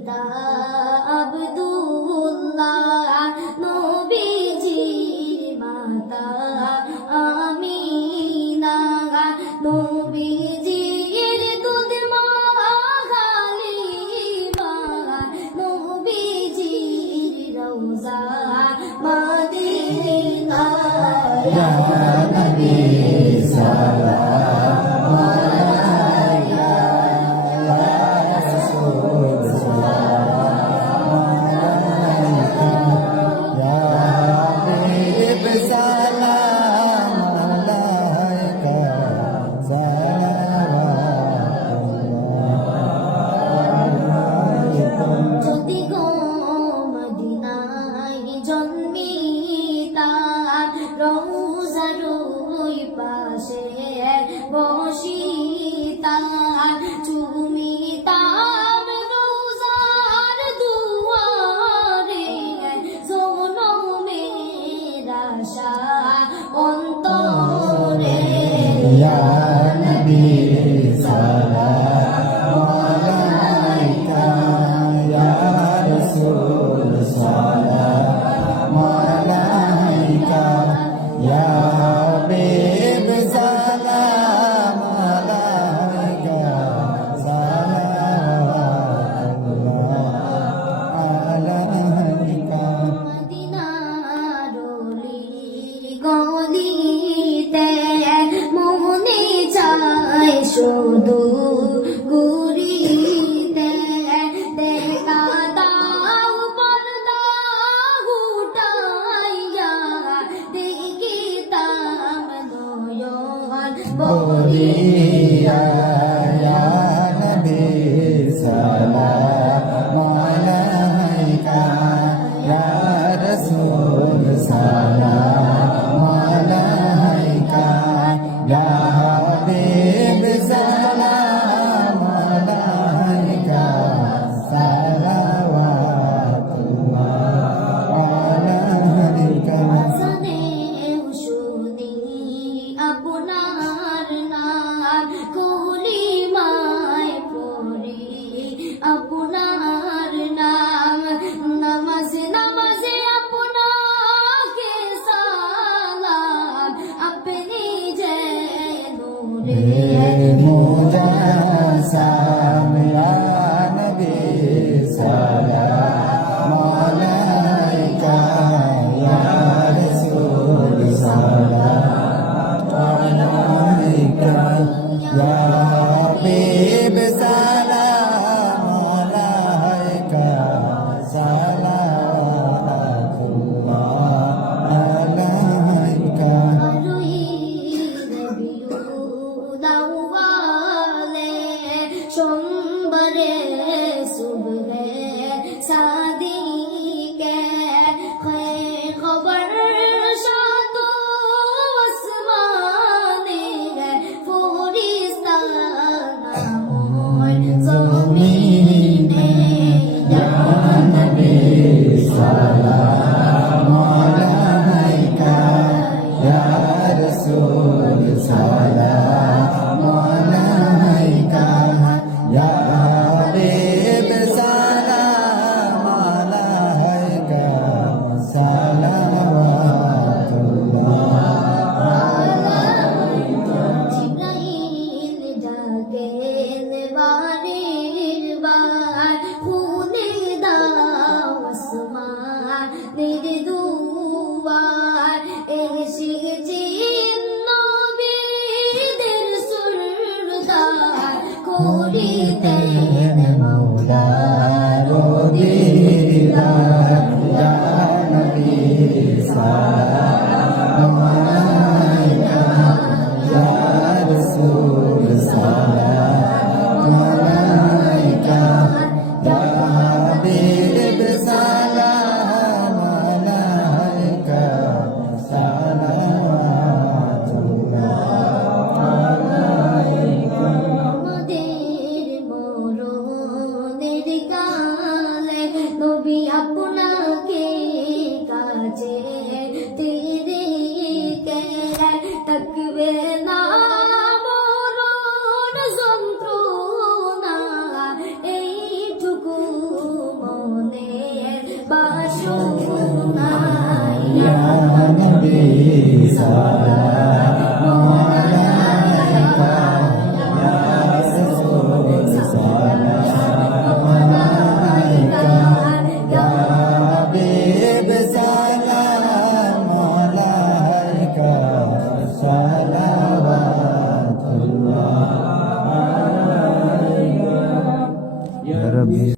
পিতা আব্দুল্লাহ, নবীজির মাতা আমিনা, নবীজির দুধ মা হালিমা, নবীজির রওজা মদিনা। ইয়া নবী সালাম আলাইকা, ইয়া রাসূল সালাম আলাইকা, ইয়া হাবিব সালাম আলাইকা, সালাওয়াতুল্লাহ। যদি গো মদিনায় জন্মিতাম, রওজার ওই পাশে বসিতাম, চুমিতাম রওজার দুয়ারে, জনমের আশা অন্তরে। ইয়া নবী সালাম আলাইকা, ইয়া রাসূল সালাম আলাইকা, ইয়া হাবিব সালাম আলাইকা, সালাওয়াতুল্লাহ আলাইকা। মদিনার অলির গলিতে মনে চায় শুধু ঘুরিতে, দেখা দাও পর্দা উঠাইয়া, দেখিতাম নয়ন ভরিয়া। ইয়া নবী সালাম আলাইকা, ইয়া রাসূল সালাম আলাইকা, ইয়া হাবিব সালাম আলাইকা, সালাওয়াতুল্লাহ আলাইকা। আজানেও শুনি আপনার নাম, কলিমায় পড়ি আপনার নাম, নামাজে নামাজে আপনাকে সালাম, আপনি যে নূরে মুজাসসাম। ইয়া নবী সালাম আলাইকা, ইয়া রাসূল সালাম আলাইকা, ইয়া হাবিব সালাম আলাইকা, সালাওয়াতুল্লাহ আলাইকা। সোমবারে সুবহে সাদিকে, খবর সাত আসমানে, ফেরেশতা নাময় জমিনে। ইয়া নবী সালাম আলাইকা, ইয়া রাসূল সালাম আলাইকা, ইয়া হাবিব সালাম আলাইকা, সালাওয়াতুল্লাহ আলাইকা। জিবরাইল ডাকেন বারের বার, খুলে দাও আসমানের দুয়ার, এসেছেন নবীদের সরদার, করিতেন মওলার দিদার। ইয়া নবী সালাম আলাইকা, ইয়া রাসূল সালাম আলাইকা, ইয়া হাবিব সালাম আলাইকা, সালাওয়াতুল্লাহ আলাইকা। আমাদের মরণের কালে নবী আপনাকে কাছে তেরে কে, থাকবে না মরণ যন্ত্রণা, এইটুকু Ya Nabi salam alaika, Ya Rasul salam alaika, Ya Habib salam alaika, salawatullah alaika, Ya Rabbi.